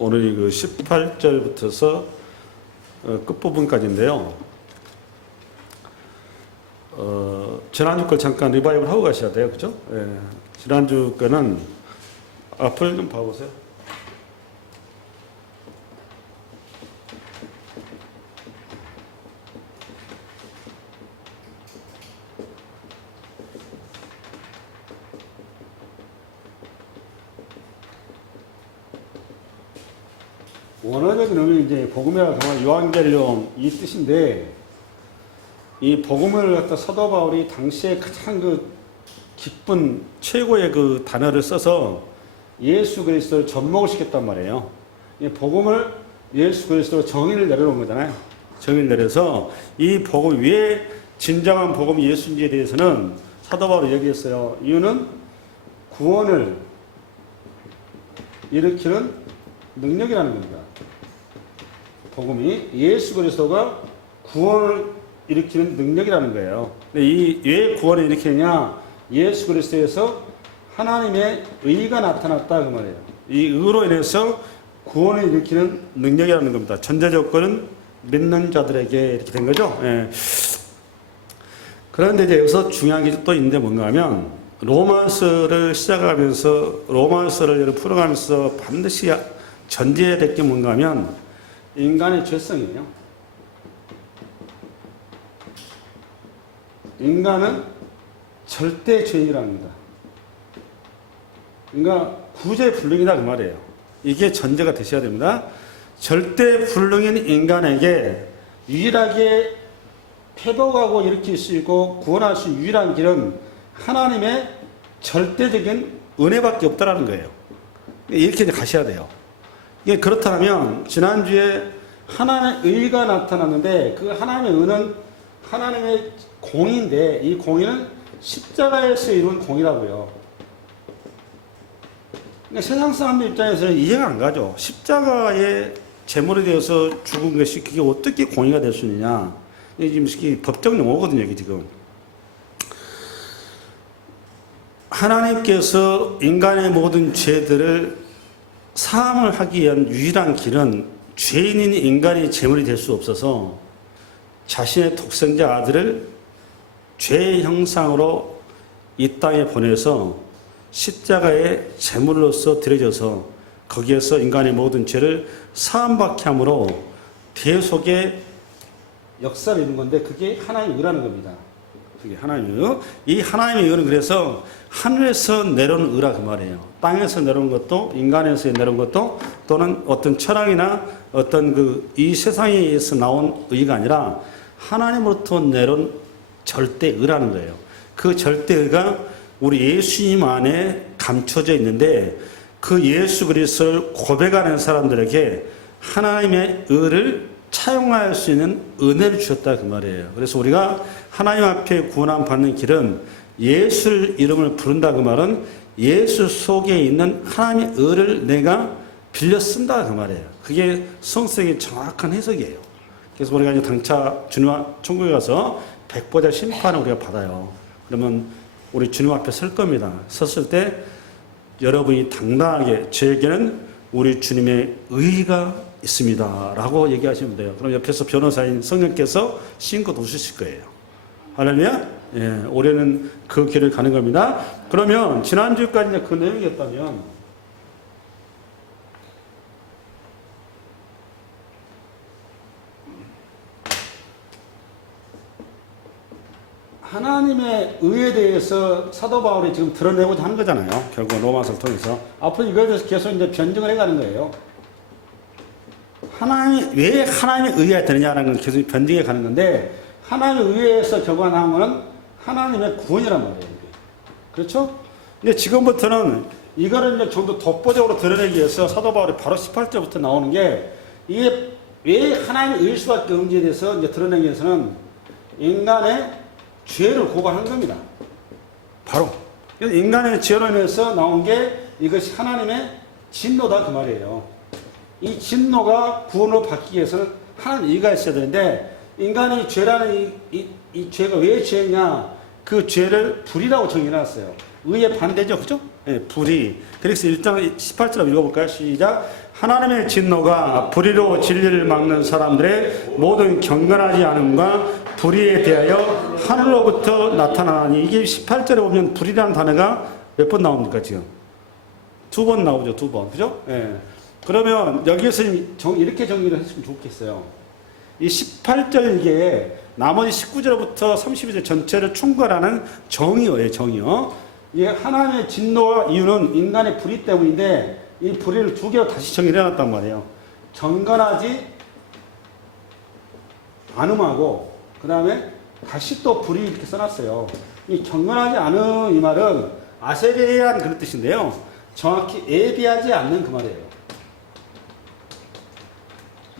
오늘이 그 18절부터서 끝부분까지인데요. 지난주 걸 잠깐 리바이벌 하고 가셔야 돼요. 그죠? 예. 지난주 거는 앞을 좀 봐보세요. 원어적인 의미는 이제 복음이라고 하면 요한겔리온 이 뜻인데, 이 복음을 갖다 사도 바울이 당시에 가장 그 기쁜 최고의 그 단어를 써서 예수 그리스도를 접목을 시켰단 말이에요. 이 복음을 예수 그리스도로 정의를 내려놓은 거잖아요. 정의를 내려서 이 복음, 왜 진정한 복음이 예수인지에 대해서는 사도 바울이 얘기했어요. 이유는 구원을 일으키는 능력이라는 겁니다. 복음이 예수 그리스도가 구원을 일으키는 능력이라는 거예요. 이 왜 구원을 일으키느냐? 예수 그리스도에서 하나님의 의가 나타났다 그 말이에요. 이 의로 인해서 구원을 일으키는 능력이라는 겁니다. 전제 조건은 믿는 자들에게 이렇게 된 거죠. 예. 그런데 이제 여기서 중요한 게 또 있는데 뭔가 하면, 로마서를 시작하면서 로마서를 풀어가면서 반드시 전제해야 될 게 뭔가 하면 인간의 죄성이에요. 인간은 절대 죄인이라는 겁니다. 그러니까 구제불능이다 그 말이에요. 이게 전제가 되셔야 됩니다. 절대 불능인 인간에게 유일하게 회복하고 일으킬 수 있고 구원할 수 있는 유일한 길은 하나님의 절대적인 은혜밖에 없다라는 거예요. 이렇게 이제 가셔야 돼요. 이게 그렇다면 지난주에 하나님의 의가 나타났는데, 그 하나님의 의는 하나님의 공의인데, 이 공의는 십자가에서 이룬 공의라고요. 그러니까 세상 사람들 입장에서는 이해가 안 가죠. 십자가에 제물이 되어서 죽은 것이 그게 어떻게 공의가 될 수 있느냐. 이게 지금 법적 용어거든요, 이게 지금. 하나님께서 인간의 모든 죄들을 사함을 하기 위한 유일한 길은 죄인인 인간이 제물이 될 수 없어서 자신의 독생자 아들을 죄의 형상으로 이 땅에 보내서 십자가의 제물로서 드려져서 거기에서 인간의 모든 죄를 사함받게 함으로 대속의 역사를 이룬 건데, 그게 하나님의 의라는 겁니다. 그게 하나님의 의. 이 하나님의 의는 그래서 하늘에서 내려온 의라 그 말이에요. 땅에서 내려온 것도, 인간에서 내려온 것도, 또는 어떤 철학이나 어떤 이 세상에서 나온 의가 아니라 하나님으로부터 내려온 절대의라는 거예요. 그 절대의가 우리 예수님 안에 감춰져 있는데, 그 예수 그리스도를 고백하는 사람들에게 하나님의 의를 차용할 수 있는 은혜를 주셨다 그 말이에요. 그래서 우리가 하나님 앞에 구원함 받는 길은 예수 이름을 부른다 그 말은 예수 속에 있는 하나님의 의를 내가 빌려 쓴다 그 말이에요. 그게 성경의 정확한 해석이에요. 그래서 우리가 이제 당차 주님 천국에 가서 백보자 심판을 우리가 받아요. 그러면 우리 주님 앞에 설 겁니다. 섰을 때 여러분이 당당하게 저에게는 우리 주님의 의가 있습니다 라고 얘기하시면 돼요. 그럼 옆에서 변호사인 성령께서 신고 도주실 거예요. 할렐루야? 예, 올해는 그 길을 가는 겁니다. 그러면 지난주까지 그 내용이었다면, 하나님의 의에 대해서 사도 바울이 지금 드러내고자 하는 거잖아요. 결국 로마서를 통해서. 앞으로 이거에 대해서 계속 이제 변증을 해가는 거예요. 왜 하나님의 의해야 되느냐라는 건 계속 변증해 가는 건데, 하나님의 의해에서 결과나온 거는 하나님의 구원이란 말이에요. 그렇죠? 근데 지금부터는 이거를 이제 좀 더 독보적으로 드러내기 위해서 사도 바울이 바로 18절부터 나오는 게, 이게 왜 하나님의 의일 수밖에 없는지에 대해서 이제 드러내기 위해서는 인간의 죄를 고발하는 겁니다. 바로. 그래서 인간의 죄로 인해서 나온 게 이것이 하나님의 진노다 그 말이에요. 이 진노가 구원으로 바뀌기 위해서는 하나님의 의가 있어야 되는데, 인간의 죄라는 이 죄가 왜 죄냐? 그 죄를 불이라고 정의해놨어요. 의의 반대죠. 그죠? 네, 불의. 그래서 1장 18절 읽어볼까요? 시작. 하나님의 진노가 불의로 진리를 막는 사람들의 모든 경건하지 않음과 불의에 대하여 하늘로부터 나타나니, 이게 18절에 보면 불의라는 단어가 몇 번 나옵니까 지금? 2번 나오죠. 2번. 그죠? 예. 그러면 여기에서 이렇게 정리를 했으면 좋겠어요. 이 18절 이게 나머지 19절부터 32절 전체를 총괄하는 정의어예요. 정의어. 이게 하나님의 진노와 이유는 인간의 불의 때문인데, 이 불의를 두 개로 다시 정의를 해놨단 말이에요. 경건하지 않음하고, 그 다음에 다시 또 불의 이렇게 써놨어요. 이 경건하지 않음 이 말은 아세베이한 그런 뜻인데요. 정확히 예비하지 않는 그 말이에요.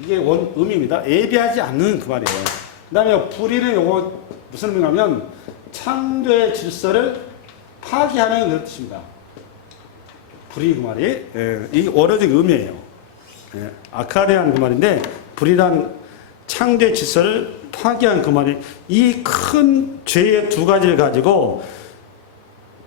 이게 의미입니다. 예비하지 않는 그 말이에요. 그 다음에 불의는 요거 무슨 의미냐면 창조의 질서를 파괴하는 그런 뜻입니다. 불의 그 말이. 예, 이 원어적 의미예요. 예, 아카데한 그 말인데, 불의란 창조의 질서를 파괴한 그 말이, 이 큰 죄의 두 가지를 가지고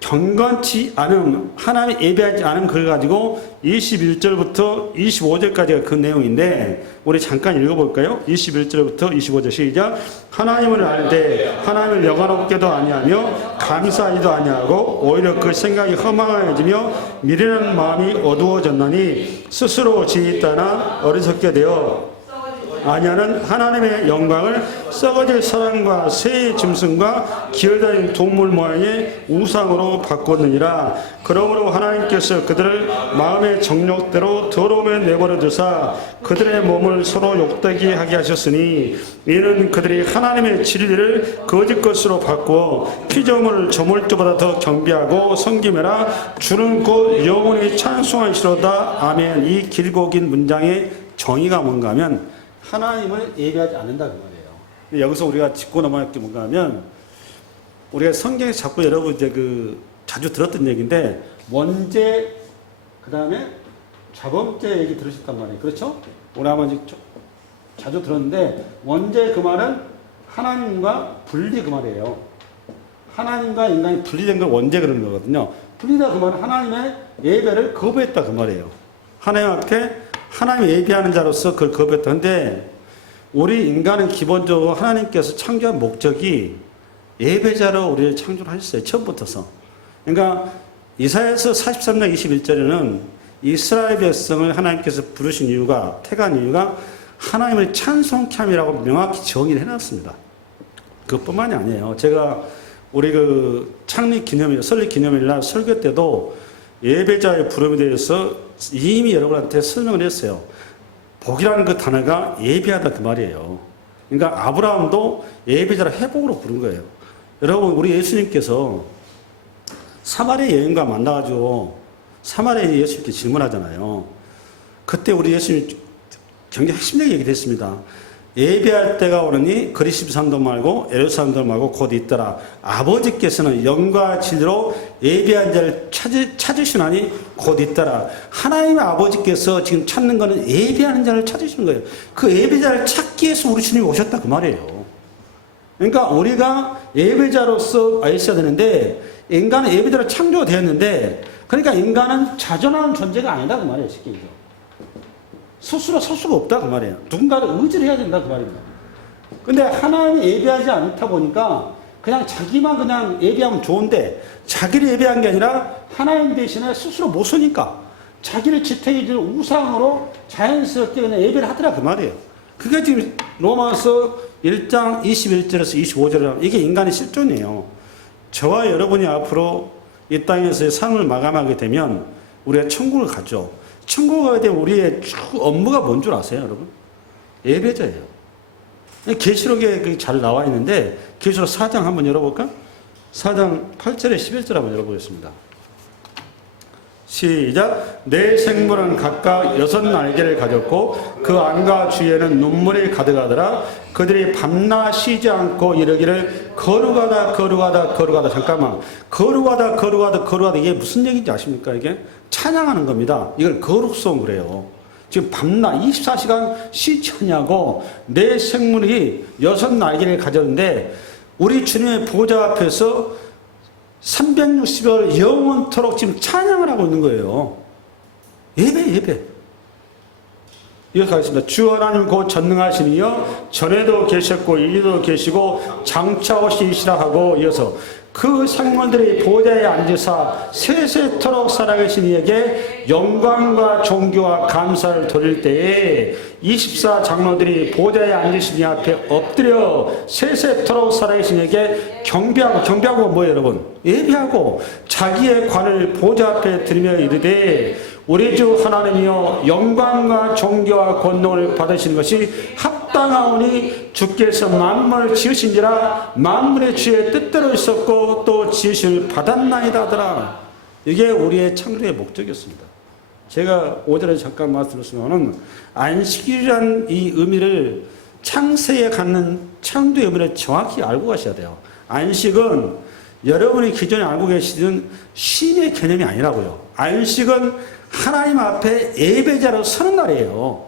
경건치 않음, 하나님이 예배하지 않음, 그걸 가지고 21절부터 25절까지가 그 내용인데, 우리 잠깐 읽어볼까요? 21절부터 25절 시작. 하나님을 알 때 하나님을 영화롭게도 아니하며 감사하지도 아니하고 오히려 그 생각이 허망해지며 미련한 마음이 어두워졌나니 스스로 지혜 따라 어리석게 되어 아냐는 하나님의 영광을 썩어질 사람과 새의 짐승과 기어다니는 동물 모양의 우상으로 바꿨느니라. 그러므로 하나님께서 그들을 마음의 정욕대로 더러움에 내버려 두사 그들의 몸을 서로 욕되게 하게 하셨으니, 이는 그들이 하나님의 진리를 거짓 것으로 바꾸어 피조물을 조물주보다 더 경배하고 섬기매라. 주는 곧 영원히 찬송하시로다. 아멘. 이 길고 긴 문장의 정의가 뭔가 하면 하나님을 예배하지 않는다 그 말이에요. 여기서 우리가 짚고 넘어갈 게 뭔가 하면, 우리가 성경에서 자꾸 여러분 이제 자주 들었던 얘기인데, 원죄 그 다음에 자범죄 얘기 들으셨단 말이에요. 그렇죠? 우리 아마 자주 들었는데, 원죄 그 말은 하나님과 분리 그 말이에요. 하나님과 인간이 분리된 걸 원죄 그러는 거거든요. 분리다 그 말은 하나님의 예배를 거부했다 그 말이에요. 하나님 앞에 하나님 예배하는 자로서 그걸 거부했다는데, 우리 인간은 기본적으로 하나님께서 창조한 목적이 예배자로 우리를 창조하셨어요. 처음부터서. 그러니까 이사야서 43장 21절에는 이스라엘 백성을 하나님께서 부르신 이유가, 택한 이유가 하나님을 찬송케 함이라고 명확히 정의를 해놨습니다. 그것뿐만이 아니에요. 제가 우리 창립 기념일, 설립 기념일 날 설교 때도 예배자의 부름에 대해서 이미 여러분한테 설명을 했어요. 복이라는 그 단어가 예배하다 그 말이에요. 그러니까 아브라함도 예배자를 회복으로 부른 거예요. 여러분, 우리 예수님께서 사마리아 여인과 만나가지고 사마리아 예수님께 질문하잖아요. 그때 우리 예수님 굉장히 핵심적인 얘기를 했습니다. 예배할 때가 오르니 그리스 사람도 말고 예루살렘도 말고 곧 있더라. 아버지께서는 영과 진리로 예배한 자를 찾으시나니 곧 있더라. 하나님의 아버지께서 지금 찾는 거는 예배하는 자를 찾으시는 거예요. 그 예배자를 찾기 위해서 우리 주님이 오셨다 그 말이에요. 그러니까 우리가 예배자로서 있어야 되는데, 인간은 예배자로 창조되었는데, 그러니까 인간은 자존하는 존재가 아니다 그 말이에요. 쉽게 얘기해서. 스스로 설 수가 없다 그 말이에요. 누군가를 의지를 해야 된다 그 말입니다. 근데 하나님을 예배하지 않다 보니까 그냥 자기만 그냥 예배하면 좋은데, 자기를 예배한 게 아니라 하나님 대신에 스스로 못 서니까 자기를 지탱해 줄 우상으로 자연스럽게 그냥 예배를 하더라 그 말이에요. 그게 지금 로마서 1장 21절에서 25절에 이게 인간의 실존이에요. 저와 여러분이 앞으로 이 땅에서의 삶을 마감하게 되면 우리가 천국을 가죠. 천국 가게 되면 우리의 주 업무가 뭔 줄 아세요, 여러분? 예배자예요. 계시록에 잘 나와 있는데, 계시록 4장 한번 열어볼까? 4장 8절에 11절 한번 열어보겠습니다. 시작. 내 생물은 각각 6날개를 가졌고 그 안과 주위에는 눈물이 가득하더라. 그들이 밤낮 쉬지 않고 이르기를 거룩하다 거룩하다 거룩하다. 잠깐만, 거룩하다 이게 무슨 얘기인지 아십니까? 이게 찬양하는 겁니다. 이걸 거룩송 그래요. 지금 밤낮 24시간 쉬지 않냐고 내 생물이 6날개를 가졌는데, 우리 주님의 보좌 앞에서 360일 영원토록 지금 찬양을 하고 있는 거예요. 예배. 이어서 가겠습니다. 주 하나님 곧 전능하신 이여 전에도 계셨고 이제도 계시고 장차 오시시라 하고, 이어서 그 생물들이 보좌에 앉으사 세세토록 살아계신 이에게 영광과 존귀와 감사를 돌릴 때에 24 장로들이 보좌에 앉으신 이 앞에 엎드려 세세토록 살아계신 이에게 경배하고 뭐예요 여러분? 예배하고 자기의 관을 보좌 앞에 들이며 이르되, 우리 주 하나님이여 영광과 존귀와 권능을 받으신 것이 합당하오니 주께서 만물을 지으신지라 만물의 주의 뜻대로 있었고 또 지으심을 받았나이다 하더라. 이게 우리의 창조의 목적이었습니다. 제가 오전에 잠깐 말씀드렸지만은 안식일이란 이 의미를, 창세에 갖는 창조의 의미를 정확히 알고 가셔야 돼요. 안식은 여러분이 기존에 알고 계시는 쉼의 개념이 아니라고요. 안식은 하나님 앞에 예배자로 서는 날이에요.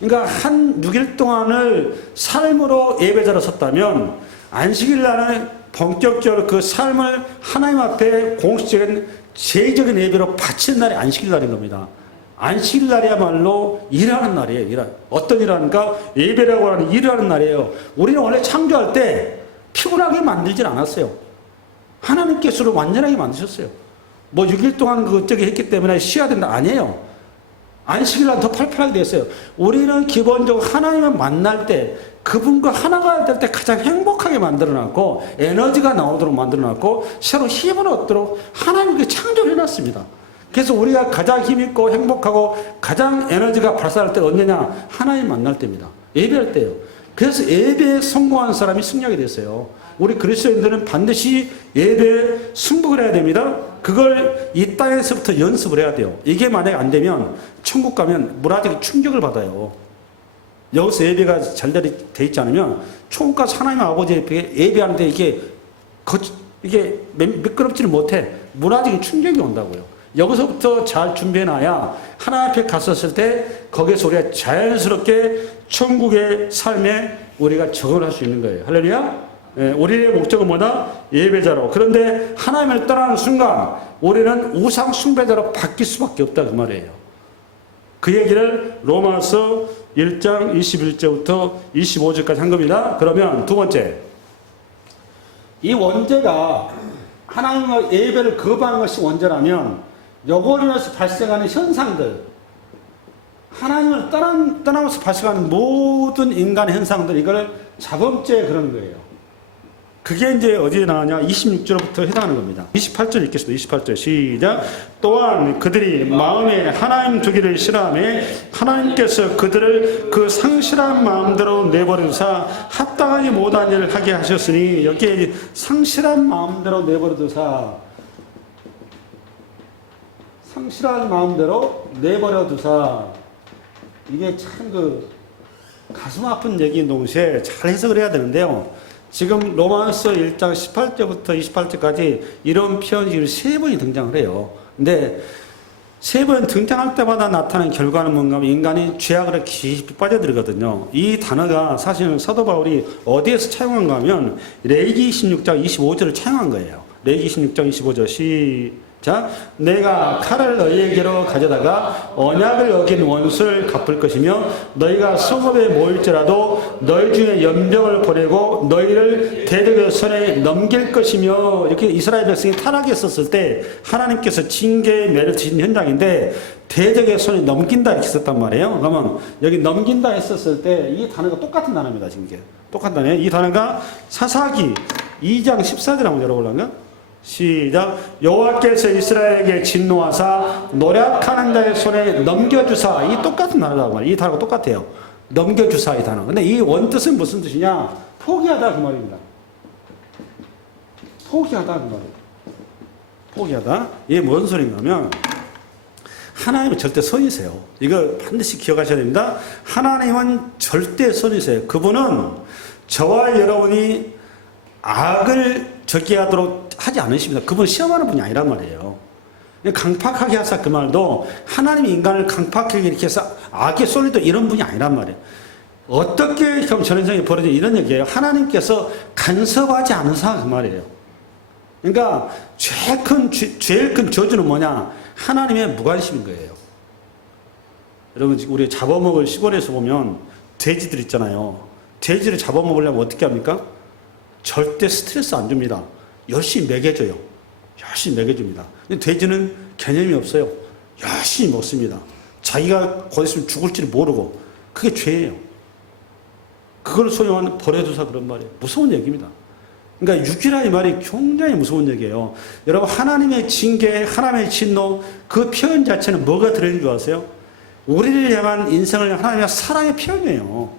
그러니까 한 6일 동안을 삶으로 예배자로 섰다면 안식일 날은 본격적으로 그 삶을 하나님 앞에 공식적인 제의적인 예배로 바치는 날이 안식일 날인 겁니다. 안식일 날이야말로 일하는 날이에요. 어떤 일 하는가? 예배라고 하는 일을 하는 날이에요. 우리는 원래 창조할 때 피곤하게 만들진 않았어요. 하나님께서는 완전하게 만드셨어요. 뭐 6일 동안 그저기 했기 때문에 쉬어야 된다, 아니에요. 안식일날 더 팔팔하게 됐어요. 우리는 기본적으로 하나님을 만날 때, 그분과 하나가 될 때 가장 행복하게 만들어놨고 에너지가 나오도록 만들어놨고 새로 힘을 얻도록 하나님께 창조를 해놨습니다. 그래서 우리가 가장 힘있고 행복하고 가장 에너지가 발산할 때가 언제냐? 하나님 만날 때입니다. 예배할 때요. 그래서 예배에 성공한 사람이 승리하게 됐어요. 우리 그리스도인들은 반드시 예배에 승복을 해야 됩니다. 그걸 이 땅에서부터 연습을 해야 돼요. 이게 만약에 안 되면 천국 가면 문화적 충격을 받아요. 여기서 예배가 잘 돼 있지 않으면 천국 가서 하나님 아버지 앞에 예배하는데 이게 미끄럽지를 못해. 문화적인 충격이 온다고요. 여기서부터 잘 준비해놔야 하나님 앞에 갔었을 때 거기에서 우리가 자연스럽게 천국의 삶에 우리가 적응을 할 수 있는 거예요. 할렐루야. 우리의 목적은 뭐다? 예배자로. 그런데 하나님을 떠나는 순간 우리는 우상 숭배자로 바뀔 수밖에 없다 그 말이에요. 그 얘기를 로마서 1장 21절부터 25절까지 한 겁니다. 그러면 두 번째, 이 원죄가 하나님과 예배를 거부한 것이 원죄라면 요거로 인해서 발생하는 현상들, 하나님을 떠나면서 발생하는 모든 인간의 현상들, 이걸 자범죄 그러는 거예요. 그게 이제 어디에 나오냐? 26절부터 해당하는 겁니다. 28절 읽겠습니다. 28절 시작. 또한 그들이 마음에 하나님 두기를 싫어하며 하나님께서 그들을 그 상실한 마음대로 내버려두사 합당하지 못한 일을 하게 하셨으니, 여기에 상실한 마음대로 내버려두사, 상실한 마음대로 내버려두사, 이게 참 가슴 아픈 얘기인 동시에 잘 해석을 해야 되는데요. 지금 로마서 1장 18절부터 28절까지 이런 표현이 3번이 등장을 해요. 근데 3번 등장할 때마다 나타나는 결과는 뭔가 하면 인간이 죄악으로 깊이 빠져들거든요. 이 단어가 사실은 사도 바울이 어디에서 차용한가 하면 레위기 26장 25절을 차용한 거예요. 레위기 26장 25절 시작. 내가 칼을 너희에게로 가져다가 언약을 어긴 원수를 갚을 것이며 너희가 성읍에 모일지라도 너희 중에 연병을 보내고 너희를 대적의 손에 넘길 것이며, 이렇게 이스라엘 백성이 타락했었을 때 하나님께서 징계의 매를 지신 현장인데 대적의 손에 넘긴다 이렇게 썼단 말이에요. 그러면 여기 넘긴다 했었을 때 이 단어가 똑같은 단어입니다. 지금 이게 똑같은 단어예요. 이 단어가 사사기 2장 14절 한번 열어볼란가? 시작. 여호와께서 이스라엘에게 진노하사 노력하는 자의 손에 넘겨주사, 이 똑같은 단어라고 말이에요. 이 단어가 똑같아요. 넘겨주사 이 단어. 근데 이 원뜻은 무슨 뜻이냐? 포기하다 그 말입니다. 포기하다 그 말이에요. 포기하다. 이게 무슨 소리인가 하면 하나님은 절대 선이세요. 이거 반드시 기억하셔야 됩니다. 하나님은 절대 선이세요. 그분은 저와 여러분이 악을 적게하도록 하지 않으십니다. 그분 시험하는 분이 아니란 말이에요. 강팍하게 하사 그 말도 하나님이 인간을 강팍하게 이렇게 해서 악에 쏠리도 이런 분이 아니란 말이에요. 어떻게 그럼 전 인생이 벌어져 이런 얘기예요. 하나님께서 간섭하지 않으사 그 말이에요. 그러니까 제일 큰 저주는 뭐냐? 하나님의 무관심인 거예요. 여러분 우리 잡아먹을 시골에서 보면 돼지들 있잖아요. 돼지를 잡아먹으려면 어떻게 합니까? 절대 스트레스 안 줍니다. 열심히 먹여줘요. 열심히 먹여줍니다. 근데 돼지는 개념이 없어요. 열심히 먹습니다. 자기가 거기 있으면 죽을지를 모르고. 그게 죄예요. 그걸 소용하는 버려두사 그런 말이에요. 무서운 얘기입니다. 그러니까 육이라는 말이 굉장히 무서운 얘기예요. 여러분 하나님의 징계, 하나님의 진노 그 표현 자체는 뭐가 들어있는 줄 아세요? 우리를 향한 인생을 하나님의 사랑의 표현이에요.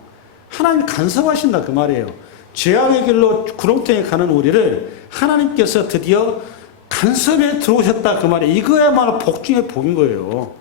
하나님이 간섭하신다 그 말이에요. 죄악의 길로 구렁텅이에 가는 우리를 하나님께서 드디어 간섭에 들어오셨다 그 말이에요. 이거야말로 복 중에 복인 거예요.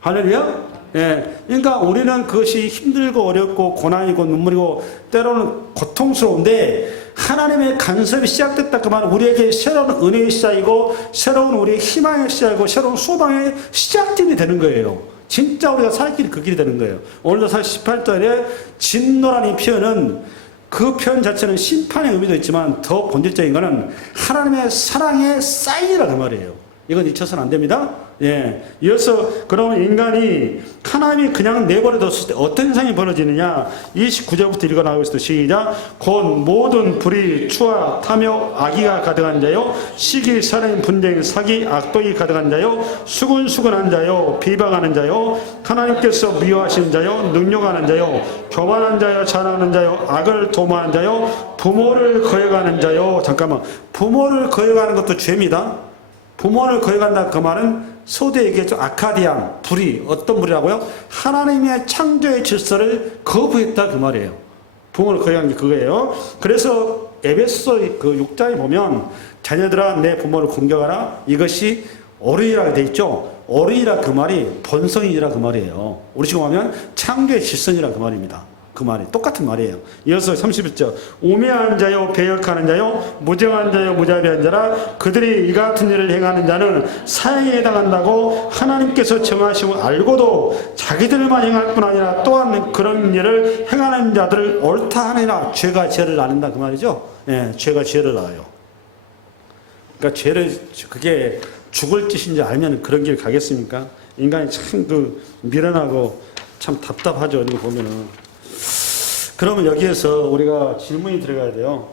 할렐루야? 예. 그러니까 우리는 그것이 힘들고 어렵고 고난이고 눈물이고 때로는 고통스러운데 하나님의 간섭이 시작됐다 그 말은 우리에게 새로운 은혜의 시작이고 새로운 우리의 희망의 시작이고 새로운 소망의 시작점이 되는 거예요. 진짜 우리가 살 길이 그 길이 되는 거예요. 오늘도 사실 18절에 진노라는 표현은 그 표현 자체는 심판의 의미도 있지만 더 본질적인 것은 하나님의 사랑의 사인이라 그 말이에요. 이건 잊혀서는 안 됩니다. 예. 이어서 그러면 인간이 하나님이 그냥 내버려뒀을 때 어떤 현상이 벌어지느냐 29절부터 읽어나가겠습니다. 시작. 곧 모든 불의, 추악, 탐욕, 악의가 가득한 자요 시기, 살인, 분쟁, 사기, 악독이 가득한 자요 수근수근한 자요 비방하는 자요 하나님께서 미워하시는 자요 능욕하는 자요 교만한 자요 자랑하는 자요 악을 도모하는 자요 부모를 거역하는 자요. 잠깐만, 부모를 거역하는 것도 죄입니다. 부모를 거역한다 그 말은 소대 얘기했죠. 아카디안, 불의. 어떤 불이라고요? 하나님의 창조의 질서를 거부했다 그 말이에요. 부모를 거역한 게 그거예요. 그래서 에베소 그 6장에 보면 자녀들아 내 부모를 공경하라. 이것이 어른이라고 돼 있죠. 어른이라 그 말이 본성이라 그 말이에요. 우리 지금 하면 창조의 질서이라 그 말입니다. 그 말이 똑같은 말이에요. 이어서 31절. 우매한 자요 배역하는 자요 무정한 자요 무자비한 자라 그들이 이 같은 일을 행하는 자는 사형에 해당한다고 하나님께서 정하시고 알고도 자기들만 행할 뿐 아니라 또한 그런 일을 행하는 자들을 옳다 하느라 죄가 죄를 낳는다 그 말이죠. 예, 죄가 죄를 낳아요. 그러니까 죄를 그게 죽을 짓인지 알면 그런 길 가겠습니까? 인간이 참 그 미련하고 참 답답하죠. 이런 거 보면은. 그러면 여기에서 우리가 질문이 들어가야 돼요.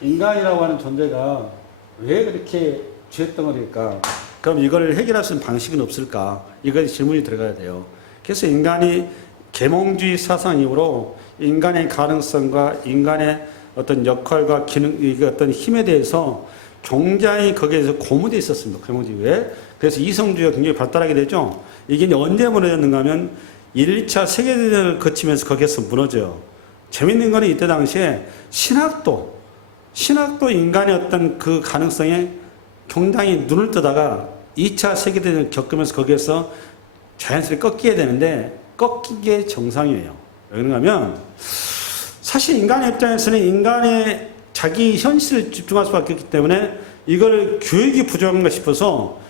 인간이라고 하는 존재가 왜 그렇게 죄덩어리일까? 그럼 이걸 해결할 수 있는 방식은 없을까? 이것이 질문이 들어가야 돼요. 그래서 인간이 계몽주의 사상 이후로 인간의 가능성과 인간의 어떤 역할과 기능, 어떤 힘에 대해서 굉장히 거기에서 고무되어 있었습니다. 계몽주의에. 그래서 이성주의가 굉장히 발달하게 되죠. 이게 언제 무너졌는가 하면 1차 세계대전을 거치면서 거기에서 무너져요. 재밌는 거는 이때 당시에 신학도 인간의 어떤 그 가능성에 굉장히 눈을 뜨다가 2차 세계대전을 겪으면서 거기에서 자연스럽게 꺾이게 되는데 꺾인 게 정상이에요. 왜 그런가 하면 사실 인간의 입장에서는 인간의 자기 현실을 집중할 수밖에 없기 때문에 이걸 교육이 부족한가 싶어서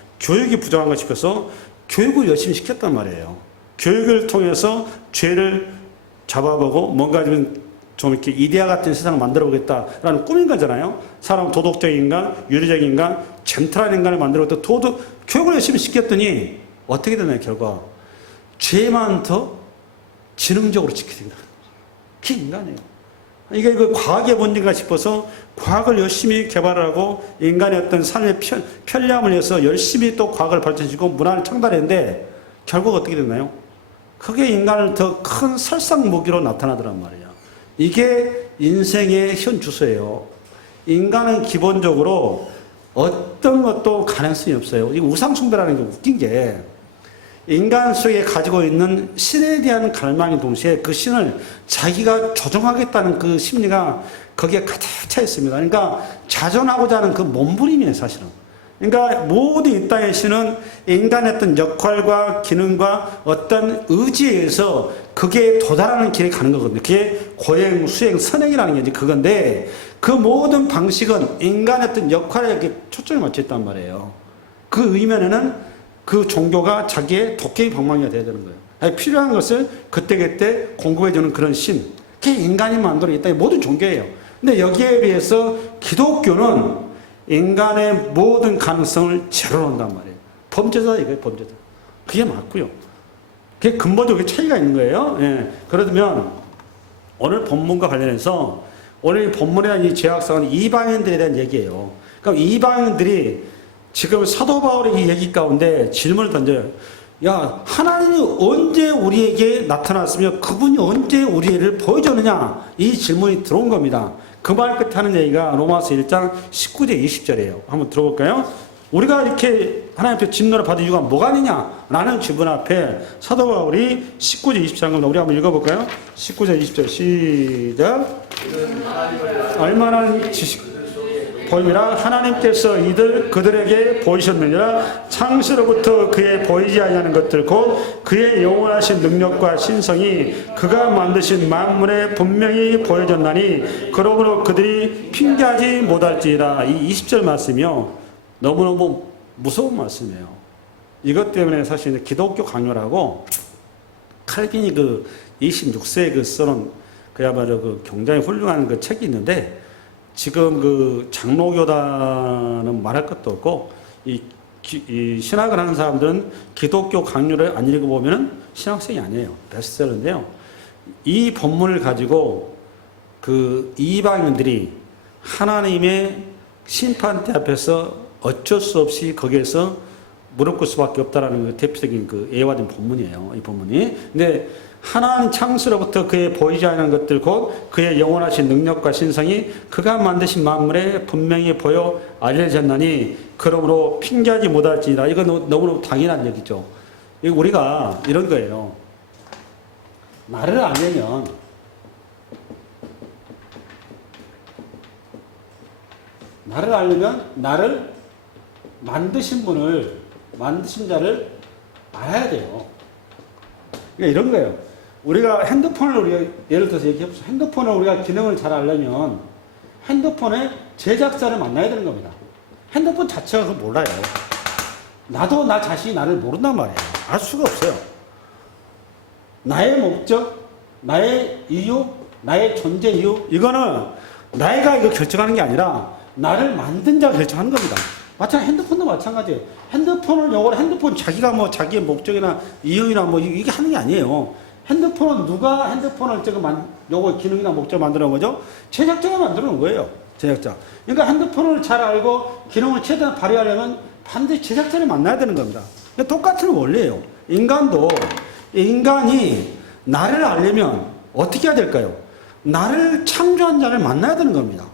교육을 열심히 시켰단 말이에요. 교육을 통해서 죄를 잡아보고 뭔가 좀 이렇게 이데아 같은 세상을 만들어 보겠다라는 꿈인 거잖아요. 사람 도덕적인 인간, 윤리적인 인간, 젠틀한 인간을 만들어 보겠다. 교육을 열심히 시켰더니 어떻게 되나요, 결과? 죄만 더 지능적으로 지키게 된다. 그게 인간이에요. 이게 그 과학의 본질인가 싶어서 과학을 열심히 개발하고 인간의 어떤 삶의 편리함을 위해서 열심히 또 과학을 발전시키고 문화를 창달했는데 결국 어떻게 됐나요? 그게 인간을 더 큰 살상 무기로 나타나더란 말이에요. 이게 인생의 현 주소예요. 인간은 기본적으로 어떤 것도 가능성이 없어요. 이 우상숭배라는 게 웃긴 게 인간 속에 가지고 있는 신에 대한 갈망의 동시에 그 신을 자기가 조종하겠다는 그 심리가 거기에 가득 차 있습니다. 그러니까 자존하고자 하는 그 몸부림이에요, 사실은. 그러니까 모든 이 땅의 신은 인간의 어떤 역할과 기능과 어떤 의지에 의해서 그게 도달하는 길에 가는 거거든요. 그게 고행, 수행, 선행이라는 게 이제 그건데 그 모든 방식은 인간의 어떤 역할에 이렇게 초점이 맞춰 있단 말이에요. 그 의면에는 그 종교가 자기의 도깨비 방망이가 되어야 되는 거예요. 필요한 것을 그때그때 공급해주는 그런 신. 그게 인간이 만들어 이 땅의 모든 종교예요. 근데 여기에 비해서 기독교는 인간의 모든 가능성을 제로로 한단 말이에요. 범죄다 이거예요. 범죄다. 그게 맞고요. 그게 근본적으로 차이가 있는 거예요. 예. 그러면 오늘 본문과 관련해서 오늘 이 본문에 대한 이 죄악성은 이방인들에 대한 얘기예요. 그럼 이방인들이 지금 사도 바울의 이 얘기 가운데 질문을 던져요. 야, 하나님이 언제 우리에게 나타났으며 그분이 언제 우리를 보여줬느냐? 이 질문이 들어온 겁니다. 그 말 끝에 하는 얘기가 로마서 1장 19절 20절이에요. 한번 들어볼까요? 우리가 이렇게 하나님 앞에 진노를 받은 이유가 뭐가 있느냐? 라는 질문 앞에 사도 바울이 19절 20절 겁니다. 우리 한번 읽어볼까요? 19절 20절 시작. 얼마나 지식 보이라 하나님께서 그들에게 보이셨느니라. 창세로부터 그의 보이지 아니하는 것들 곧 그의 영원하신 능력과 신성이 그가 만드신 만물에 분명히 보여졌나니 그러므로 그들이 핑계하지 못할지라. 이 20절 말씀이요, 너무너무 무서운 말씀이에요. 이것 때문에 사실 기독교 강요라고 칼빈이 그 26세에 그 써놓은 그야말로 그 굉장히 훌륭한 그 책이 있는데, 지금 그 장로교단은 말할 것도 없고 이 신학을 하는 사람들은 기독교 강요를 안 읽어보면 신학생이 아니에요. 베스트셀러인데요. 이 본문을 가지고 그 이방인들이 하나님의 심판대 앞에서 어쩔 수 없이 거기에서 무릎 꿇을 수밖에 없다라는 그 대표적인 그 예화된 본문이에요. 이 본문이. 근데 하나님 창수로부터 그의 보이지 않는 것들 곧 그의 영원하신 능력과 신성이 그가 만드신 만물에 분명히 보여 알려졌나니 그러므로 핑계하지 못할지니라. 이건 너무너무 당연한 얘기죠. 우리가 이런 거예요. 나를 알려면 나를 만드신 분을, 만드신 자를 알아야 돼요. 그러니까 이런 거예요. 우리가 예를 들어서 얘기해보세요. 핸드폰을 우리가 기능을 잘 알려면 핸드폰의 제작자를 만나야 되는 겁니다. 핸드폰 자체가 그걸 몰라요. 나도 나 자신이 나를 모른단 말이에요. 알 수가 없어요. 나의 목적, 나의 이유, 나의 존재 이유, 이거는 나이가 이거 결정하는 게 아니라 나를 만든 자가 결정하는 겁니다. 마찬가지, 핸드폰도 마찬가지예요. 핸드폰 자기가 뭐 자기의 목적이나 이유나 뭐 이게 하는 게 아니에요. 핸드폰은 누가 핸드폰을 요거 기능이나 목적을 만드는 거죠? 제작자가 만드는 거예요. 제작자. 그러니까 핸드폰을 잘 알고 기능을 최대한 발휘하려면 반드시 제작자를 만나야 되는 겁니다. 똑같은 원리예요. 인간이 나를 알려면 어떻게 해야 될까요? 나를 창조한 자를 만나야 되는 겁니다.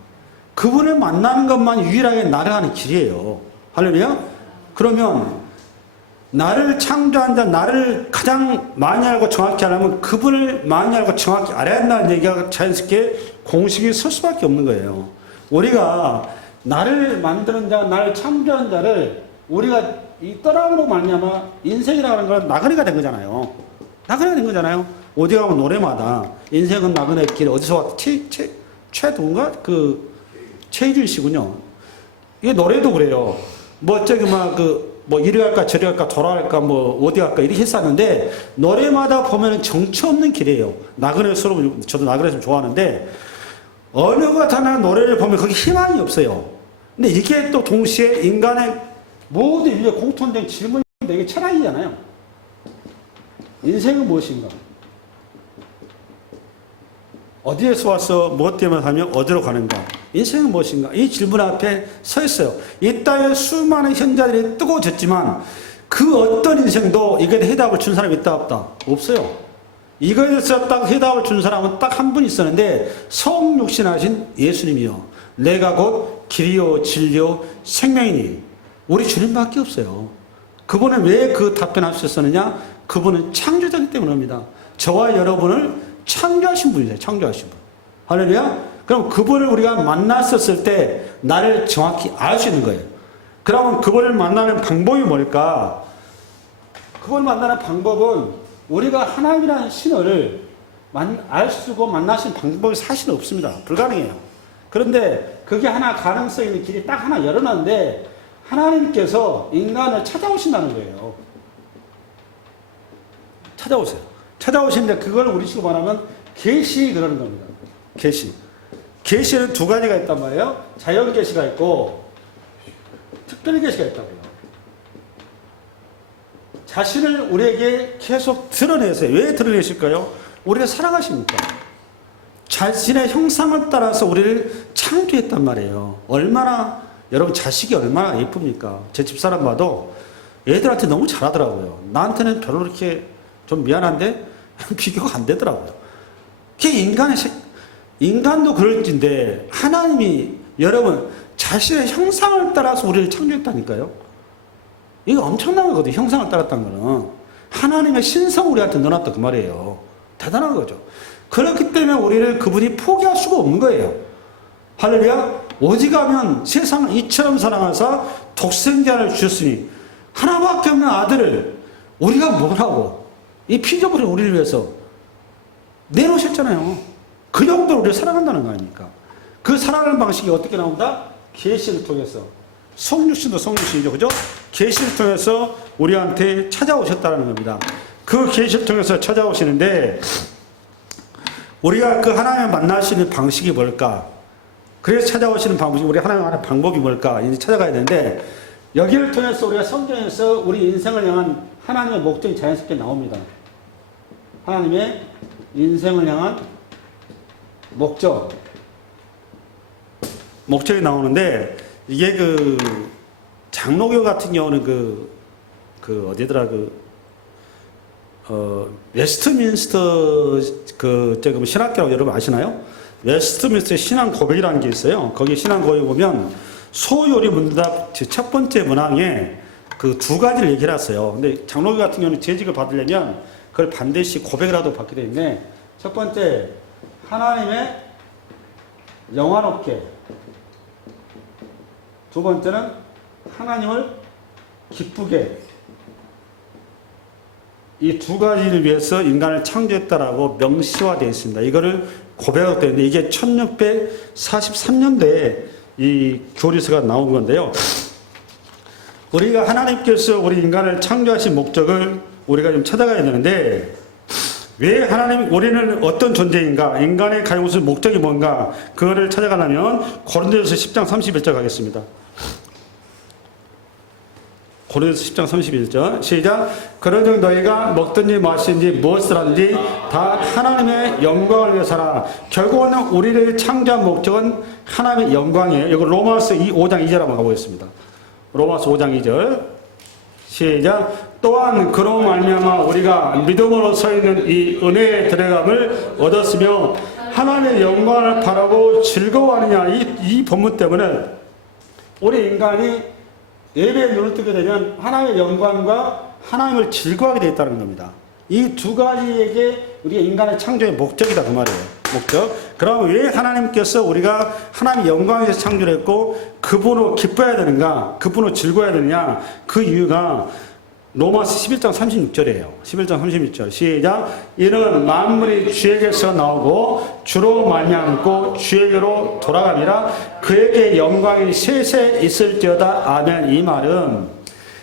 그분을 만나는 것만 유일하게 나를 하는 길이에요. 할렐루야? 그러면 나를 창조한 자, 나를 가장 많이 알고 정확히 알면 그분을 많이 알고 정확히 알아야 한다는 얘기가 자연스럽게 공식이 설 수밖에 없는 거예요. 우리가 나를 만드는 자, 나를 창조한 자를 우리가 이 떠남으로 말미암아 인생이라고 하는 건 나그네가 된 거잖아요. 나그네가 된 거잖아요. 어디 가면 노래마다 인생은 나그네 길 어디서 왔다. 최동가? 최희준 씨군요. 이게 노래도 그래요. 뭐 이리 갈까 저리 갈까 돌아갈까 뭐 어디 갈까 이렇게 했었는데 노래마다 보면 정처 없는 길이에요. 나그네스러운, 저도 나그네를 좋아하는데 어느 것 하나 노래를 보면 거기 희망이 없어요. 근데 이게 또 동시에 인간의 모든 인류의 공통된 질문인데 이게 철학이잖아요. 인생은 무엇인가? 어디에서 와서 무엇 때문에 하며 어디로 가는가? 인생은 무엇인가? 이 질문 앞에 서 있어요. 이 땅에 수많은 현자들이 뜨거워졌지만 그 어떤 인생도 이거에 해답을 준 사람이 있다 없다? 없어요. 이거에 대해서 딱 해답을 준 사람은 딱 한 분 있었는데 성육신하신 예수님이요. 내가 곧 길이요 진리요 생명이니 우리 주님밖에 없어요. 그분은 왜 그 답변할 수 있었느냐? 그분은 창조자이기 때문입니다. 저와 여러분을 창조하신 분이세요. 창조하신 분. 할렐루야? 그럼 그분을 우리가 만났었을 때 나를 정확히 알 수 있는 거예요. 그러면 그분을 만나는 방법이 뭘까? 그분을 만나는 방법은 우리가 하나님이라는 신을 알수고 만나신 방법이 사실 없습니다. 불가능해요. 그런데 그게 하나 가능성 있는 길이 딱 하나 열어놨는데 하나님께서 인간을 찾아오신다는 거예요. 찾아오세요. 찾아오시는데 그걸 우리식으로 말하면 계시 그러는 겁니다. 계시는 두 가지가 있단 말이에요. 자연 계시가 있고 특별 계시가 있다고요. 자신을 우리에게 계속 드러내세요. 왜 드러내실까요? 우리를 사랑하십니까? 자신의 형상을 따라서 우리를 창조했단 말이에요. 얼마나, 여러분 자식이 얼마나 예쁩니까? 제 집사람 봐도 애들한테 너무 잘하더라고요. 나한테는 별로 이렇게 좀 미안한데 비교가 안 되더라고요. 그게 인간도 그럴진데 하나님이 여러분 자신의 형상을 따라서 우리를 창조했다니까요. 이거 엄청난 거거든요. 형상을 따랐다는 거는. 하나님의 신성을 우리한테 넣어놨다 그 말이에요. 대단한 거죠. 그렇기 때문에 우리를 그분이 포기할 수가 없는 거예요. 할렐루야. 오직하면 세상을 이처럼 사랑하사 독생자를 주셨으니 하나밖에 없는 아들을 우리가 뭐라고 이 피조물을 우리를 위해서 내놓으셨잖아요. 그 정도로 우리를 사랑한다는 거 아닙니까? 그 사랑하는 방식이 어떻게 나온다? 계시를 통해서. 성육신도 성육신이죠. 그죠? 계시를 통해서 우리한테 찾아오셨다는 겁니다. 그 계시를 통해서 찾아오시는데 우리가 그 하나님을 만나시는 방식이 뭘까? 그래서 찾아오시는 방법이 우리 하나님 하는 방법이 뭘까? 이제 찾아가야 되는데 여기를 통해서 우리가 성경에서 우리 인생을 향한 하나님의 목적이 자연스럽게 나옵니다. 하나님의 인생을 향한 목적이 나오는데 이게 그 장로교 같은 경우는 어디더라 웨스트민스터 조금 신학교라고 여러분 아시나요? 웨스트민스터 신앙 고백이라는 게 있어요. 거기 신앙 고백에 보면 소요리 문답 첫 번째 문항에 그 두 가지를 얘기를 했어요. 근데 장로교 같은 경우는 재직을 받으려면 그걸 반드시 고백이라도 받게 되는데 첫 번째 하나님의 영화롭게, 두 번째는 하나님을 기쁘게, 이 두 가지를 위해서 인간을 창조했다라고 명시화되어 있습니다. 이거를 고백하고 있는데 이게 1643년도에 이 교리서가 나온 건데요. 우리가 하나님께서 우리 인간을 창조하신 목적을 우리가 좀 찾아가야 되는데 왜 하나님 우리는 어떤 존재인가? 인간의 가지고 있는 목적이 뭔가? 그거를 찾아가려면 고린도전서 10장 31절 가겠습니다. 고린도전서 10장 31절 시작. 그런즉 너희가 먹든지 마시든지 무엇을 하든지 다 하나님의 영광을 위해서라. 결국은 우리를 창조한 목적은 하나님의 영광이에요. 이거 로마서 5장 2절 한번 가보겠습니다. 로마서 5장 2절 시작. 또한 그로 말미암아 우리가 믿음으로 서 있는 이 은혜의 들어감을 얻었으며 하나님의 영광을 바라고 즐거워하느냐. 이 본문 때문에 우리 인간이 예배에 눈을 뜨게 되면 하나님의 영광과 하나님을 즐거워하게 되어 있다는 겁니다. 이 두 가지에게 우리가 인간의 창조의 목적이다 그 말이에요. 목적. 그럼 왜 하나님께서 우리가 하나님의 영광에서 창조를 했고 그분으로 기뻐해야 되는가? 그분으로 즐거워해야 되느냐? 그 이유가 로마서 11장 36절이에요. 11장 36절 시작. 이는 만물이 주에게서 나오고 주로 말미암고 주에게로 돌아가니라. 그에게 영광이 세세 있을지어다. 아멘. 이 말은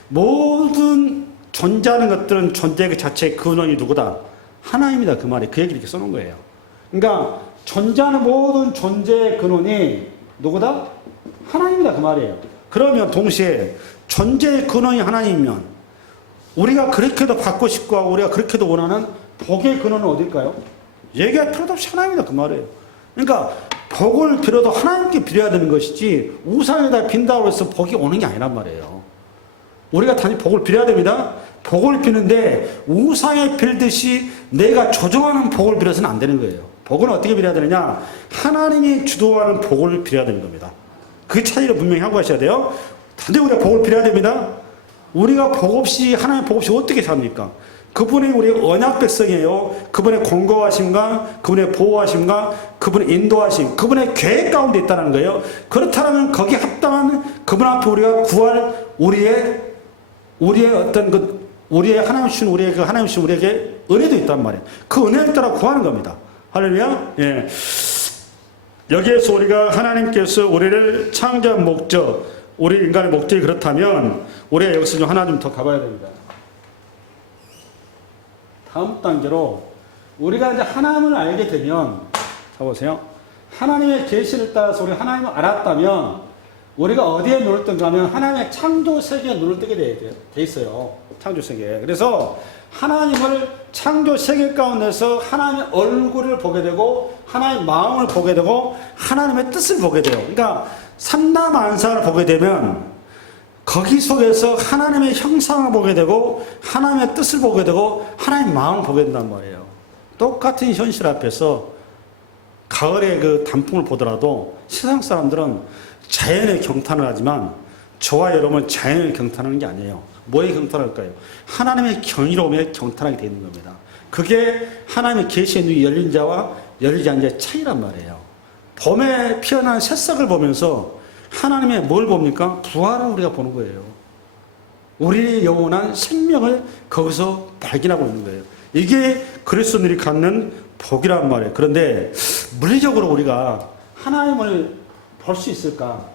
모든 존재하는 것들은 존재 그 자체의 근원이 누구다? 하나님이다 그 말이. 그 얘기를 이렇게 써놓은 거예요. 그러니까 존재하는 모든 존재의 근원이 누구다? 하나님이다 그 말이에요. 그러면 동시에 존재의 근원이 하나님이면 우리가 그렇게도 받고 싶고 하고 우리가 그렇게도 원하는 복의 근원은 어딜까요? 얘기할 필요도 없이 하나님이다 그 말이에요. 그러니까 복을 빌어도 하나님께 빌어야 되는 것이지 우상에다 빈다고 해서 복이 오는 게 아니란 말이에요. 우리가 단지 복을 빌어야 됩니다. 복을 비는데 우상에 빌듯이 내가 조종하는 복을 빌어서는 안 되는 거예요. 복은 어떻게 빌어야 되느냐? 하나님이 주도하는 복을 빌어야 되는 겁니다. 그 차이를 분명히 하고 가셔야 돼요. 단지 우리가 복을 빌어야 됩니다. 우리가 복 없이, 하나님 복 없이 어떻게 삽니까? 그분이 우리 언약 백성이에요. 그분의 공고하심과 그분의 보호하심과 그분의 인도하심, 그분의 계획 가운데 있다는 거예요. 그렇다면 거기에 합당한 그분 앞에 우리가 구할 우리의 어떤 우리의 하나님 주신 우리의 하나님 주신 우리에게 은혜도 있단 말이에요. 그 은혜를 따라 구하는 겁니다. 할렐루야. 예. 여기에서 우리가 하나님께서 우리를 창조한 목적, 우리 인간의 목적이 그렇다면 우리가 여기서 좀 하나 좀 더 가봐야 됩니다. 다음 단계로 우리가 이제 하나님을 알게 되면, 자 보세요. 하나님의 계시를 따라서 우리 하나님을 알았다면 우리가 어디에 눈을 뜬가 하면 하나님의 창조 세계에 눈을 뜨게 돼 있어요. 창조 세계에. 그래서 하나님을 창조 세계 가운데서 하나님의 얼굴을 보게 되고 하나님의 마음을 보게 되고 하나님의 뜻을 보게 돼요. 그러니까 삼라만상을 보게 되면 거기 속에서 하나님의 형상을 보게 되고 하나님의 뜻을 보게 되고 하나님의 마음을 보게 된단 말이에요. 똑같은 현실 앞에서 가을의 그 단풍을 보더라도 세상 사람들은 자연에 경탄을 하지만 저와 여러분은 자연을 경탄하는 게 아니에요. 뭐에 경탄할까요? 하나님의 경이로움에 경탄하게 되는 겁니다. 그게 하나님의 계시의 눈이 열린 자와 열리지 않은 자의 차이란 말이에요. 봄에 피어난 새싹을 보면서 하나님의 뭘 봅니까? 부활을 우리가 보는 거예요. 우리의 영원한 생명을 거기서 발견하고 있는 거예요. 이게 그리스도인들이 갖는 복이란 말이에요. 그런데 물리적으로 우리가 하나님을 볼 수 있을까?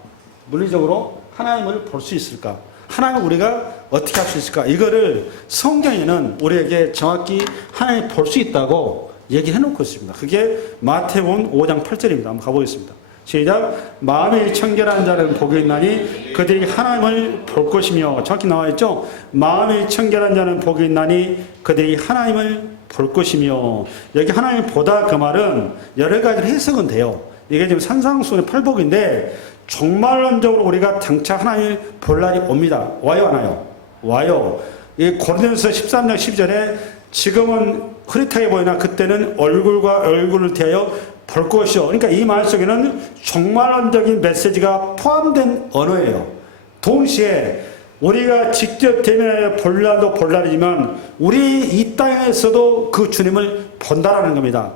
물리적으로 하나님을 볼 수 있을까? 하나님을 우리가 어떻게 할 수 있을까? 이거를 성경에는 우리에게 정확히 하나님을 볼 수 있다고 얘기해 놓고 있습니다. 그게 마태복음 5장 8절입니다. 한번 가보겠습니다. 시작. 마음이 청결한 자는 복이 있나니 그들이 하나님을 볼 것이며, 정확히 나와 있죠? 마음이 청결한 자는 복이 있나니 그들이 하나님을 볼 것이며. 여기 하나님을 보다 그 말은 여러 가지 해석은 돼요. 이게 지금 산상수훈의 팔복인데 종말론적으로 우리가 장차 하나님을 볼 날이 옵니다. 와요, 안 와요? 와요. 이 고린도전서 13장 12절에 지금은 흐릿하게 보이나 그때는 얼굴과 얼굴을 대하여 볼 것이요. 그러니까 이 말 속에는 종말론적인 메시지가 포함된 언어예요. 동시에 우리가 직접 대면하여 볼 날도 볼 날이지만 우리 이 땅에서도 그 주님을 본다라는 겁니다.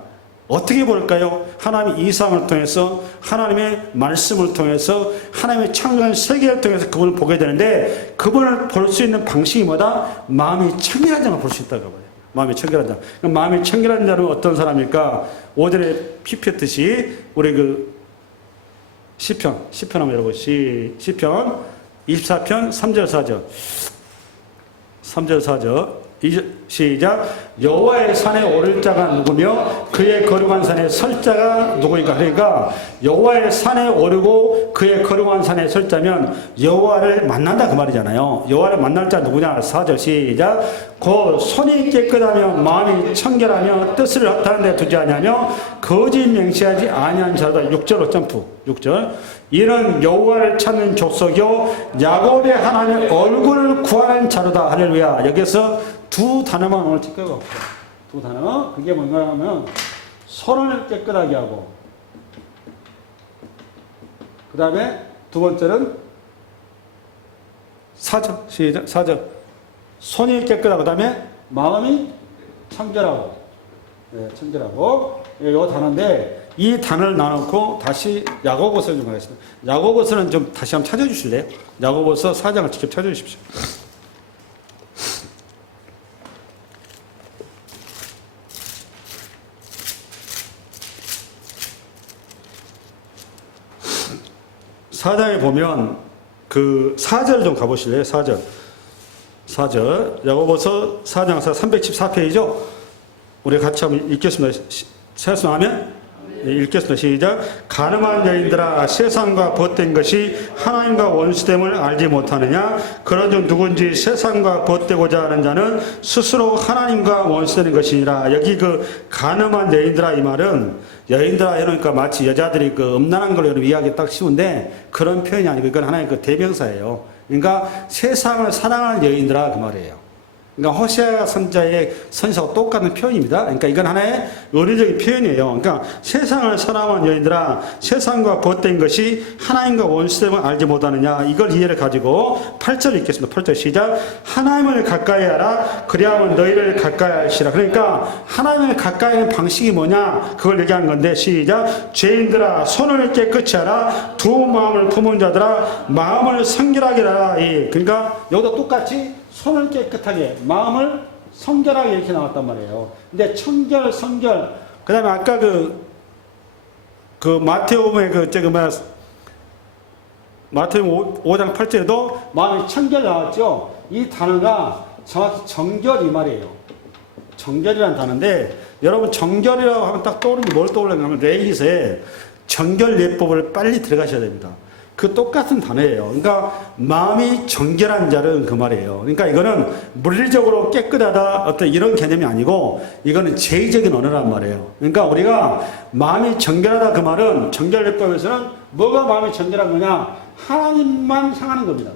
어떻게 볼까요? 하나님의 이상을 통해서 하나님의 말씀을 통해서 하나님의 창조한 세계를 통해서 그분을 보게 되는데 그분을 볼 수 있는 방식이 뭐다? 마음이 청결한 자만 볼 수 있다고 봐요. 마음이 청결한 자. 마음이 청결한 자는 어떤 사람일까? 5절에 피폈듯이 우리 그 시편 한번 열어보시. 시편 24편 3절 4절 3절 4절 시작. 여호와의 산에 오를 자가 누구며 그의 거룩한 산에 설 자가 누구인가? 그러니까 여호와의 산에 오르고 그의 거룩한 산에 설 자면 여호와를 만난다 그 말이잖아요. 여호와를 만날 자 누구냐? 4절 시작. 곧 손이 깨끗하며 마음이 청결하며 뜻을 허탄 데 두지 아니하며 거짓 맹세하지 아니한 자다. 6절로 점프. 6절. 이는 여호와를 찾는 족속이요 야곱의 하나님의 얼굴을 구하는 자로다. 할렐루야. 여기서 두 단어만 오늘 짚고 봅시다. 두 단어. 그게 뭔가 하면 손을 깨끗하게 하고 그 다음에 두 번째는 4절 시작. 4절. 손이 깨끗하고 그 다음에 마음이 청결하고. 네, 청결하고. 이 단어인데 이 단어를 나눠놓고 다시 야고보서를 좀 하겠습니다. 야고보서는 좀 다시 한번 찾아주실래요? 야고보서 4장을 직접 찾아주십시오. 사장에 보면 그 4절 좀 가보실래요? 4절. 야고보서 4장 314페이지죠? 우리 같이 한번 읽겠습니다. 세수하면 읽겠습니다. 시작. 가늠한 여인들아 세상과 벗된 것이 하나님과 원수됨을 알지 못하느냐? 그런 중 누군지 세상과 벗되고자 하는 자는 스스로 하나님과 원수되는 것이니라. 여기 그 가늠한 여인들아 이 말은 여인들아 이러니까 마치 여자들이 그 음란한 걸 이해하기 딱 쉬운데 그런 표현이 아니고 이건 하나의 그 대명사예요. 그러니까 세상을 사랑하는 여인들아 그 말이에요. 그러니까 호세아 선자의 선지자와 똑같은 표현입니다. 그러니까 이건 하나의 은유적인 표현이에요. 그러니까 세상을 사랑하는 여인들아 세상과 벗된 것이 하나님과 원수됨을 알지 못하느냐 이걸 이해를 가지고 8절 읽겠습니다. 8절 시작. 하나님을 가까이 하라 그리하면 너희를 가까이 하시라. 그러니까 하나님을 가까이 하는 방식이 뭐냐 그걸 얘기하는 건데 시작. 죄인들아 손을 깨끗이 하라 두 마음을 품은 자들아 마음을 성결하게 하라. 그러니까 여기도 똑같이 손을 깨끗하게, 마음을 성결하게 이렇게 나왔단 말이에요. 근데 청결, 성결, 그 다음에 아까 마태복음의 마태복음 5장 8절에도 마음이 청결 나왔죠? 이 단어가 정확히 정결 이 말이에요. 정결이라는 단어인데, 여러분 정결이라고 하면 딱 떠오르는 게 뭘 떠올리냐면, 레이기서에 정결 예법을 빨리 들어가셔야 됩니다. 그 똑같은 단어예요. 그러니까 마음이 정결한 자는 그 말이에요. 그러니까 이거는 물리적으로 깨끗하다 어떤 이런 개념이 아니고 이거는 제의적인 언어란 말이에요. 그러니까 우리가 마음이 정결하다 그 말은 정결례법에서는 뭐가 마음이 정결한 거냐? 하나님만 향하는 겁니다.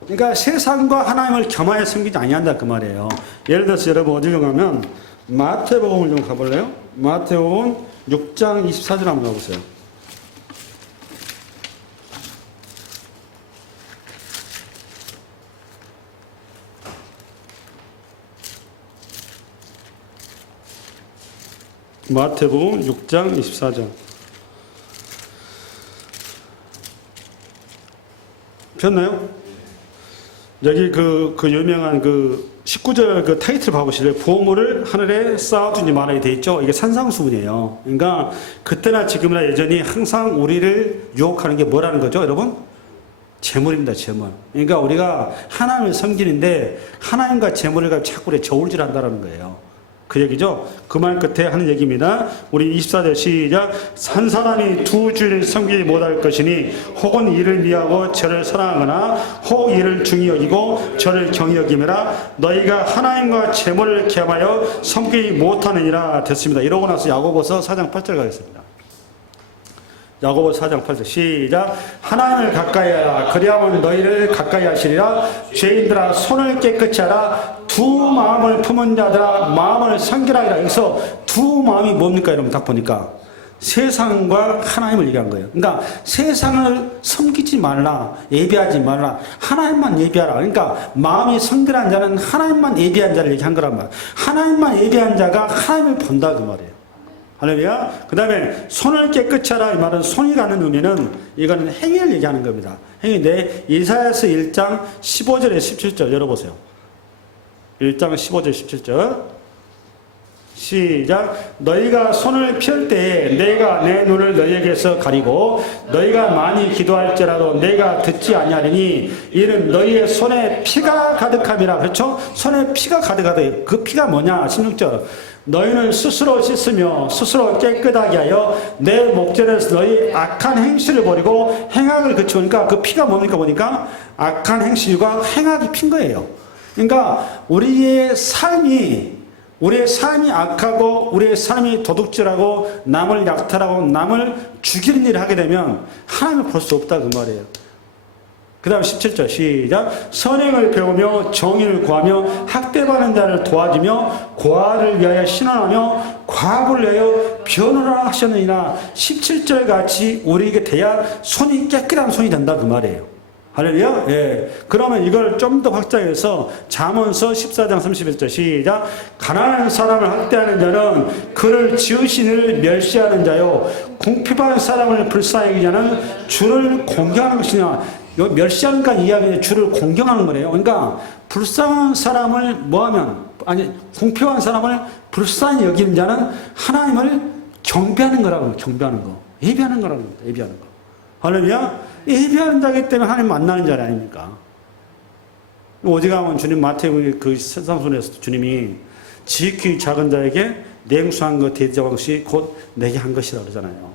그러니까 세상과 하나님을 겸하여 섬기지 아니한다 그 말이에요. 예를 들어서 여러분 어디로 가면 마태복음을 좀 가볼래요? 마태복음 6장 24절 한번 가보세요. 마태복음 6장 24절. 폈나요? 여기 그 유명한 19절 그 타이틀 봐보실래요? 보물을 하늘에 쌓아두지 말아야 돼 있죠? 이게 산상수훈이에요. 그러니까 그때나 지금이나 여전히 항상 우리를 유혹하는 게 뭐라는 거죠, 여러분? 재물입니다, 재물. 그러니까 우리가 하나님을 섬기는데 하나님과 재물을 가지고 자꾸 우리 저울질 한다는 거예요. 그 얘기죠. 그 말 끝에 하는 얘기입니다. 우리 24절 시작. 한 사람이 두 주인을 섬기지 못할 것이니 혹은 이를 미하고 저를 사랑하거나 혹 이를 중히 여기고 저를 경히 여김이라 너희가 하나님과 재물을 겸하여 섬기지 못하느니라 됐습니다. 이러고 나서 야고보서 4장 8절 가겠습니다. 야고보서 4장 8절 시작. 하나님을 가까이 하라. 그리하면 너희를 가까이 하시리라. 죄인들아 손을 깨끗이 하라. 두 마음을 품은 자들아 마음을 성결하리라. 여기서 두 마음이 뭡니까 여러분? 딱 보니까 세상과 하나님을 얘기한 거예요. 그러니까 세상을 섬기지 말라, 예배하지 말라, 하나님만 예배하라. 그러니까 마음이 성결한 자는 하나님만 예배한 자를 얘기한 거란 말이에요. 하나님만 예배한 자가 하나님을 본다 그 말이에요. 할렐루야. 그 다음에 손을 깨끗이 하라 이 말은 손이 가는 의미는 이거는 행위를 얘기하는 겁니다. 행위인데 이사야서 1장 15절에 17절 열어보세요. 1장 15절 17절 시작. 너희가 손을 펼 때에 내가 내 눈을 너희에게서 가리고 너희가 많이 기도할지라도 내가 듣지 아니하리니 이는 너희의 손에 피가 가득함이라. 그렇죠? 손에 피가 가득하다. 그 피가 뭐냐? 16절. 너희는 스스로 씻으며 스스로 깨끗하게 하여 내 목전에서 너희 악한 행실을 버리고 행악을 그치우니까 그 피가 뭡니까 보니까 악한 행실과 행악이 핀 거예요. 그러니까 우리의 삶이 악하고 우리의 삶이 도둑질하고 남을 약탈하고 남을 죽이는 일을 하게 되면 하나님을 볼 수 없다 그 말이에요. 그 다음 17절 시작. 선행을 배우며 정의를 구하며 학대받는 자를 도와주며 고아를 위하여 신원하며 과부를 위하여 변호를 하셨느니라. 17절 같이 우리에게 돼야 손이 깨끗한 손이 된다 그 말이에요. 할렐루야. 예. 그러면 이걸 좀 더 확장해서 잠언서 14장 31절 시작. 가난한 사람을 학대하는 자는 그를 지으신 이를 멸시하는 자요 궁핍한 사람을 불쌍히 여기는 자는 주를 공경하는 것이냐. 여기 멸시하니까 이야기는 주를 공경하는 거래요. 그러니까 불쌍한 사람을 궁핍한 사람을 불쌍히 여기는 자는 하나님을 경배하는 거라고. 경배하는 거, 예배하는 거라고 합니다. 예배하는 거. 할렐루야. 예배하는 자이기 때문에 하나님 만나는 자리 아닙니까? 오직하면 주님 마태복음 그 산상순에서 주님이 지극히 작은 자에게 냉수한 것 대저방시 곧 내게 한 것이라 그러잖아요.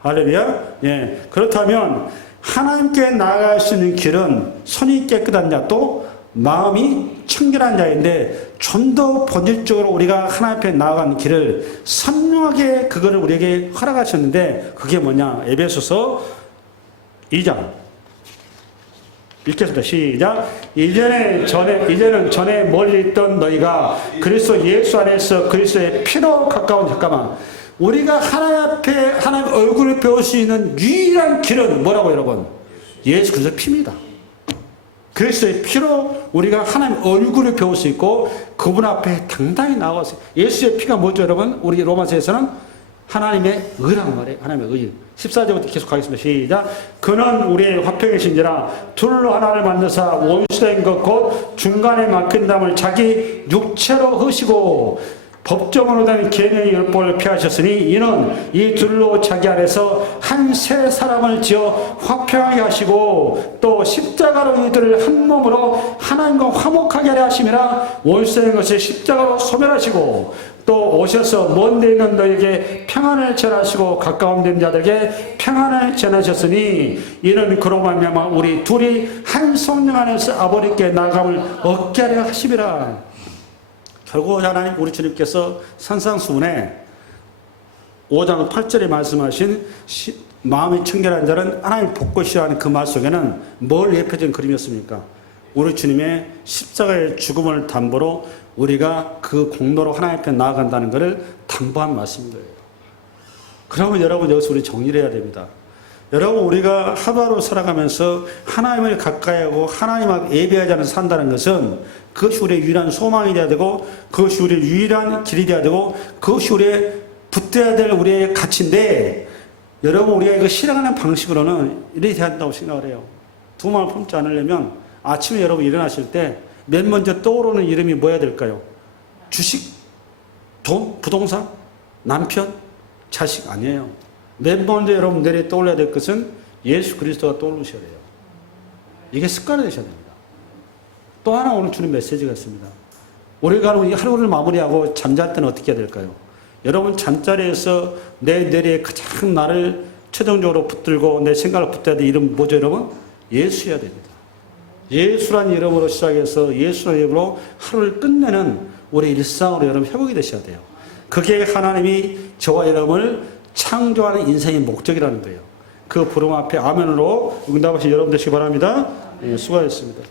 할렐루야. 예. 그렇다면 하나님께 나아갈 수 있는 길은 손이 깨끗한 자 또 마음이 청결한 자인데 좀 더 본질적으로 우리가 하나님 앞에 나아가는 길을 선명하게 그거를 우리에게 허락하셨는데 그게 뭐냐? 에베소서 2장 읽겠습니다. 시작. 이제는 전에 멀리 있던 너희가 그리스도 예수 안에서 그리스도의 피로 가까운. 잠깐만. 우리가 하나님 앞에 하나님 얼굴을 배울 수 있는 유일한 길은 뭐라고 여러분? 예수 그리스도의 피입니다. 그리스도의 피로 우리가 하나님 얼굴을 배울 수 있고 그분 앞에 당당히 나와서 예수의 피가 뭐죠 여러분? 우리 로마서에서는 하나님의 의라고 말해요. 하나님의 의. 14절부터 계속 가겠습니다. 시작. 그는 우리의 화평이신지라 둘로 하나를 만드사 원수된 것 곧 중간에 막힌 담을 자기 육체로 h으시고 법정으로 된 계명의 율법을 피하셨으니 이는 이 둘로 자기 안에서 한 새 사람을 지어 화평하게 하시고 또 십자가로 이들을 한 몸으로 하나님과 화목하게 하려 하심이라. 원수된 것을 십자가로 소멸하시고 또 오셔서 먼 데 있는 너에게 평안을 전하시고 가까운 데 있는 자들에게 평안을 전하셨으니 이는 그로 말미암아 우리 둘이 한 성령 안에서 아버지께 나감을 얻게 하려 하심이라. 결국 하나님 우리 주님께서 산상수훈에 5장 8절에 말씀하신 마음이 청결한 자는 하나님 복고 싫어하는 그 말 속에는 뭘 예표진 그림이었습니까? 우리 주님의 십자가의 죽음을 담보로 우리가 그 공로로 하나님 앞에 나아간다는 것을 담보한 말씀인 거예요. 그러면 여러분 여기서 우리 정리를 해야 됩니다. 여러분 우리가 하루하루 살아가면서 하나님을 가까이하고 하나님 앞에 예배하지 않아서 산다는 것은 그것이 우리의 유일한 소망이 되어야 되고 그것이 우리의 유일한 길이 되어야 되고 그것이 우리의 붙들어야 될 우리의 가치인데 여러분 우리가 이거 실행하는 방식으로는 이렇게 돼야 한다고 생각을 해요. 두 마음을 품지 않으려면 아침에 여러분 일어나실 때 맨 먼저 떠오르는 이름이 뭐야 될까요? 주식? 돈? 부동산? 남편? 자식? 아니에요. 맨 먼저 여러분 내리 떠올려야 될 것은 예수 그리스도가 떠오르셔야 돼요. 이게 습관이 되셔야 됩니다. 또 하나 오늘 주는 메시지가 있습니다. 우리가 이 하루를 마무리하고 잠잘 때는 어떻게 해야 될까요? 여러분 잠자리에서 내 뇌리에 가장 나를 최종적으로 붙들고 내 생각을 붙여야 될 이름 뭐죠 여러분? 예수여야 됩니다. 예수란 이름으로 시작해서 예수란 이름으로 하루를 끝내는 우리 일상으로 여러분 회복이 되셔야 돼요. 그게 하나님이 저와 여러분을 창조하는 인생의 목적이라는 거예요. 그 부름 앞에 아멘으로 응답하신 여러분 되시기 바랍니다. 예, 수고하셨습니다.